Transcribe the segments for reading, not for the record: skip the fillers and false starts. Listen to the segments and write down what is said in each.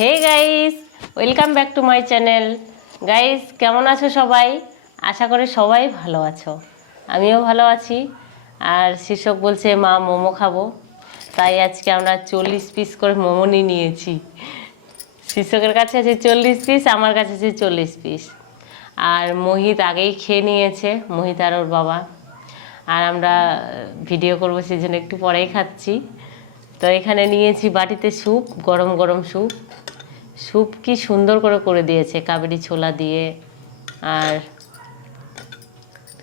Hey guys, welcome back to my channel. Guys, কেমন আছো সবাই? আশা করি সবাই ভালো আছো, আমিও ভালো আছি। আর শীর্ষক বলছে মা মোমো খাবো, তাই আজকে আমরা 40 পিস করে মোমো নিয়েছি। শীর্ষকের কাছে আছে 40 পিস, আমার কাছে আছে 40 পিস। আর মোহিত আগেই খেয়ে নিয়েছে, মোহিত আর ওর বাবা। আর আমরা ভিডিও করবো সেজন্য একটু পরেই খাচ্ছি। তো এখানে নিয়েছি বাটিতে স্যুপ, গরম গরম স্যুপ। স্যুপ কি সুন্দর করে দিয়েছে, কাবেরি ছোলা দিয়ে আর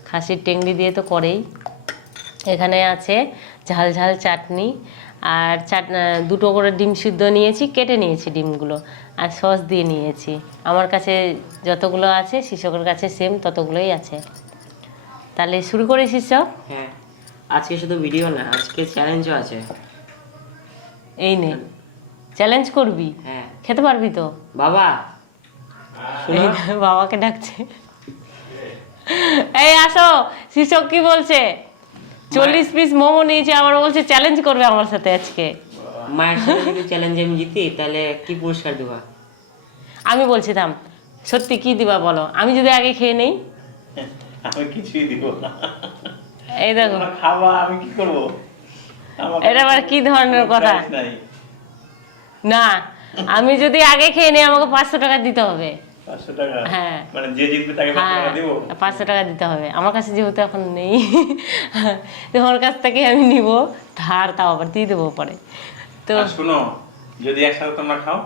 খাসির টেংরি দিয়ে তো করেই। এখানে আছে ঝাল ঝাল চাটনি আর দুটো করে ডিম সিদ্ধ নিয়েছি, কেটে নিয়েছি ডিমগুলো, আর সস দিয়ে নিয়েছি। আমার কাছে যতগুলো আছে শিশকের কাছে সেম ততগুলোই আছে। তাহলে শুরু করি শিশক? হ্যাঁ, আজকে শুধু ভিডিও না, আজকে চ্যালেঞ্জও আছে। এই নে, চ্যালেঞ্জ করবি? হ্যাঁ। খেতে পারবি তো? বাবা বাবাকে ডাকছে। এই আসো, শিশক কি বলছে? 40 পিস মোমো নিয়েছে, আবার বলছে চ্যালেঞ্জ করবে আমার সাথে আজকে। মায়ের সাথে যদি চ্যালেঞ্জে আমি জিতি তাহলে কি পুরস্কার দেবা? আমি বলছিলাম সত্যি কি দিবা বলো, আমি যদি আগে খেয়ে নেই? আমি কিছুই দিব না। এই দেখো খাওয়া, আমি কি করব? এটা আবার কি ধরনের কথা? না, আমি যদি আগে খেয়ে নেই আমাকে 500 টাকা দিতে হবে। 500 টাকা? হ্যাঁ, মানে যে জিতবে তাকে 500 টাকা দেব? 500 টাকা দিতে হবে। আমার কাছে যেহেতু এখন নেই, তোমার কাছ থেকে আমি নিব ধার, তাও আবার দিয়ে দেবো পরে। তো শোনো, যদি একসাথে তোমরা খাও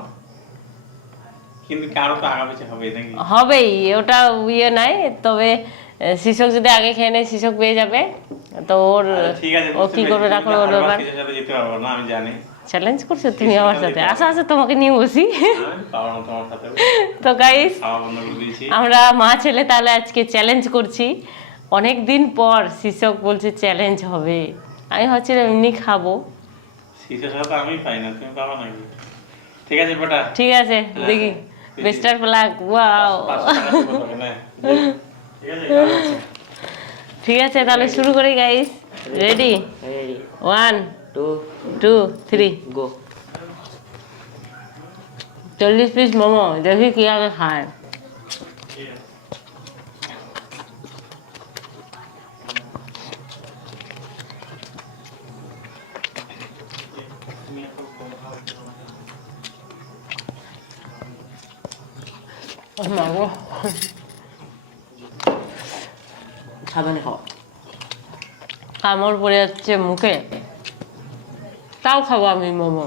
কিন্তু কারো তো আগা পিছে হবে নাকি? হবেই, ওটা ইয়ে নাই। তবে শিশক যদি আগে খেয়ে নেয় শিশক পেয়ে যাবে। তো ওর ঠিক আছে, ও কি করবে না করবে ওর ব্যাপার। কিছু সাথে যেতে পারবো না, আমি জানি। চ্যালেঞ্জ করছো তুমি আমার সাথে? আচ্ছা আচ্ছা, তোমাকে নিয়ে বসি। আমি পারবো না তোমার সাথে। তো গাইস, খাওয়া বন্ধ করে দিয়েছি। আমরা মা ছেলে তাহলে আজকে চ্যালেঞ্জ করছি। অনেক দিন পর শিশক বলছে চ্যালেঞ্জ হবে। আমি ভাবছিলাম এমনি খাবো। শীতের সাথে আমি পাই না, তুমি পাবা নাকি? ঠিক আছে বেটা, ঠিক আছে, দেখি বেস্টার প্লাগ। ওয়াও, 500 টাকা দেবো তোকে, নে। ঠিক আছে? ঠিক আছে তাহলে শুরু করি গাইস। রেডি? রেডি, 1 2 2 3 গো। 40 পিস মোমো, দেখি কি আগে খায়। সাবধানে খাও। কামড় পড়ে যাচ্ছে মুখে, তাও খাবো আমি মোমো।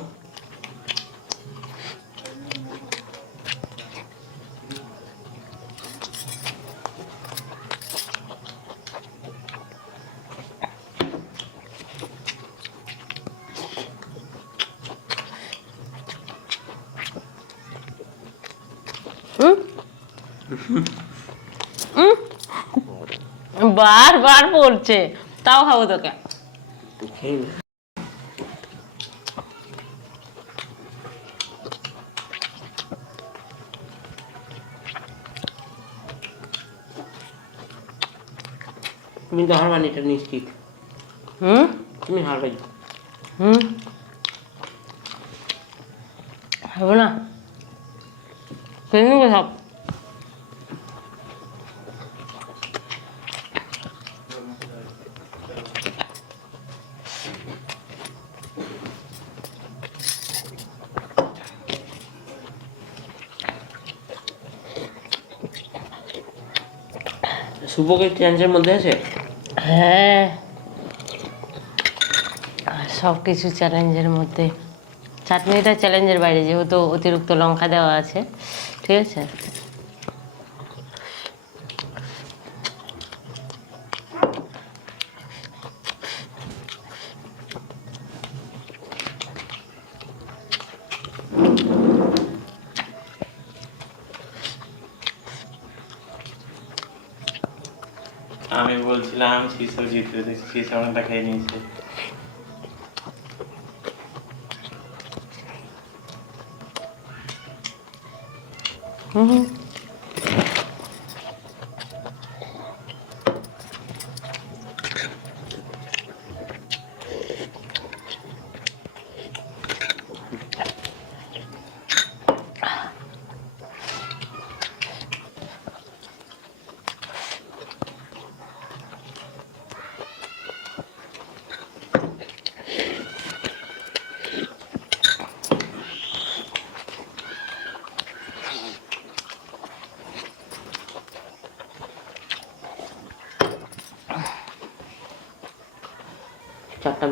বারবার পড়ছে, তাও খাবো তোকে। খেয়ে নে। তুমি তো হারবানি, এটা নিশ্চিত। তুমি হারবাই। খাবো না, খেয়ে নিবো সব। শুভকে চ্যালেঞ্জের মধ্যে আছে? হ্যাঁ, সব কিছু চ্যালেঞ্জের মধ্যে। চাটনিটা চ্যালেঞ্জের বাইরে, যেহেতু অতিরিক্ত লঙ্কা দেওয়া আছে। ঠিক আছে, আমি বলছিলাম শীর্ষক জিতবে, দেখছি শীর্ষক অনেকটা খেয়ে নিয়েছে।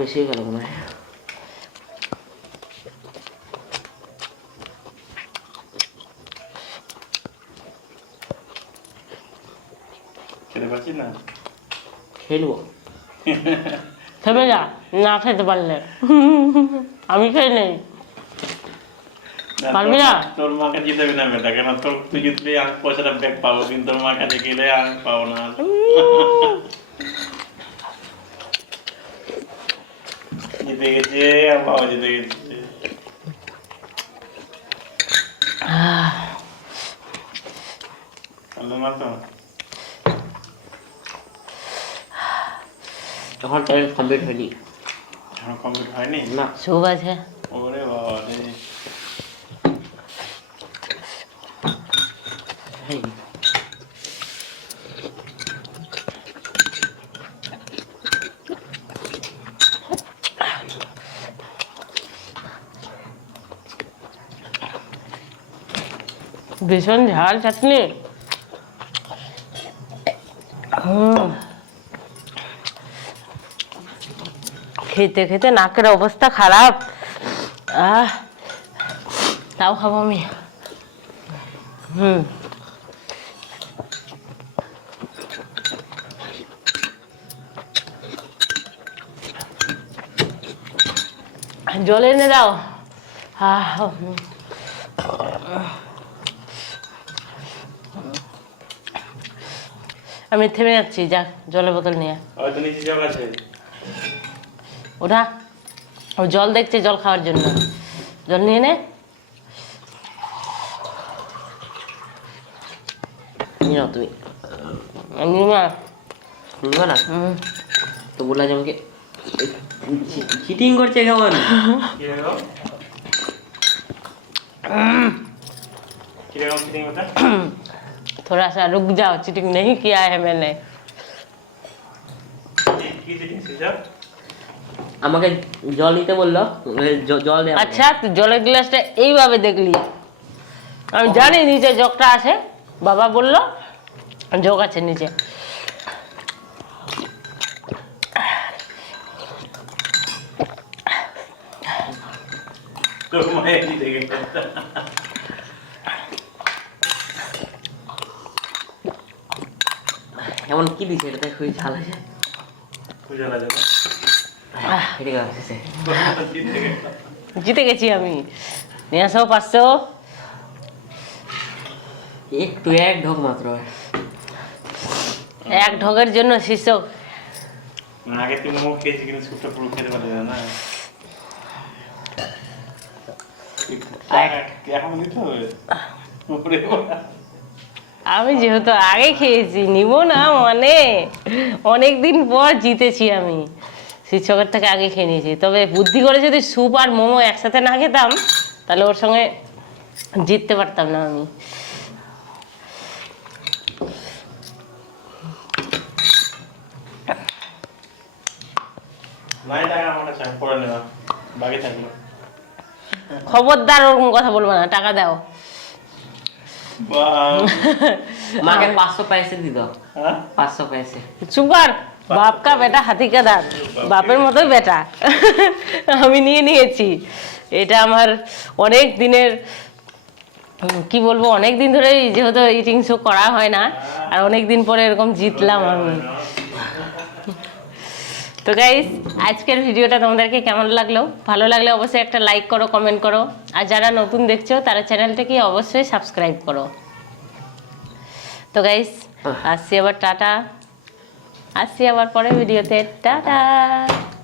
বেশি হয়ে গেল মনে হয়। খেতে পারছিস না? খেলবো। থেমে যা, না খেতে পারলে। আমি খেয়ে নেই। না, পারবি না? তোর মাকে জিতাবি না বেটা, কেন তুই জিতলে আমি পয়সাটা ব্যাক পাবো, কিন্তু তোর মার কাছে গেলে আমি পাবো না। জিতে গেছে, আর বাবা জিতে গেছে। ভালো না তো? তখন চ্যালেঞ্জ কমপ্লিট হয়নি। এখনো কমপ্লিট হয়নি? না। শুভ আছে। ওরে বাবা রে। হয়নি। ভীষণ ঝাল চাটনি। খেতে খেতে নাকের অবস্থা খারাপ। তাও খাবো আমি। জল এনে দাও। আমি থেমে যাচ্ছি, যা জলের বোতল নিয়ে। হয়তো নিচে জগ আছে। ওটা ও জল দেখছে, জল খাওয়ার জন্য। জল নিয়ে নে। নিয়ে নাও তুমি। নিমা। নিবা না? তো বললাম যে আমাকে চিটিং করছে কেমন? কিরকম চিটিং হতা? थोड़ा सा रुक जाओ, चीटिंग नहीं किया है मैंने। কি চিটিং সিজার? আমাকে জল নিতে বললো, জল দে। আচ্ছা, তুই জলের গ্লাসটা এইভাবে দেখলি? আমি জানি নিচে জগটা আছে, বাবা বললো জগ আছে নিচে। তোর মায়ের জিতে গেছে। এমন কি দিছে এটা? খুবই ঝাল আছে। বুঝা না যাবে। ঠিক আছে। জিতে গেছে। জিতে গেছি আমি। নিয়ে আসো 500। একটু এক ঢোক মাত্র। এক ঢোকের জন্য শীর্ষক। আগে তুই মোমো খেয়েছি, কিন্তু স্যুপটা পুরো খেতে পারলি না। এখন দিতে হবে। আমি যেহেতু আগে খেয়েছি, নিব না মানে অনেকদিন পর জিতেছি আমি। শীর্ষকের থেকে আগে খেয়ে নিয়েছি। তবে বুদ্ধি করে যদি স্যুপ আর মোমো একসাথে না খেতাম, তাহলে ওর সঙ্গে জিততে পারতাম না আমি। খবরদার ওরকম কথা বলবো না, টাকা দাও। মাকে 500 पैसे দি দাও। 500 पैसे। চুপ কর। বাপ কা বেটা হাতি কা দাঁত। বাপের মতোই বেটা। আমি নিয়ে নিয়েছি। এটা আমার অনেক দিনের, কি বলবো, অনেক দিন ধরে যেহেতু ইটিং শো করা হয় না, আর অনেক দিন পরে এরকম জিতলাম আমি। তো গাইস, আজকের ভিডিওটা তোমাদেরকে কেমন লাগলো? ভালো লাগলে অবশ্যই একটা লাইক করো, কমেন্ট করো। আর যারা নতুন দেখছো তারা চ্যানেলটাকে অবশ্যই সাবস্ক্রাইব করো। তো গাইস, আসছি আবার, টাটা। আসছি আবার পরের ভিডিওতে, টাটা।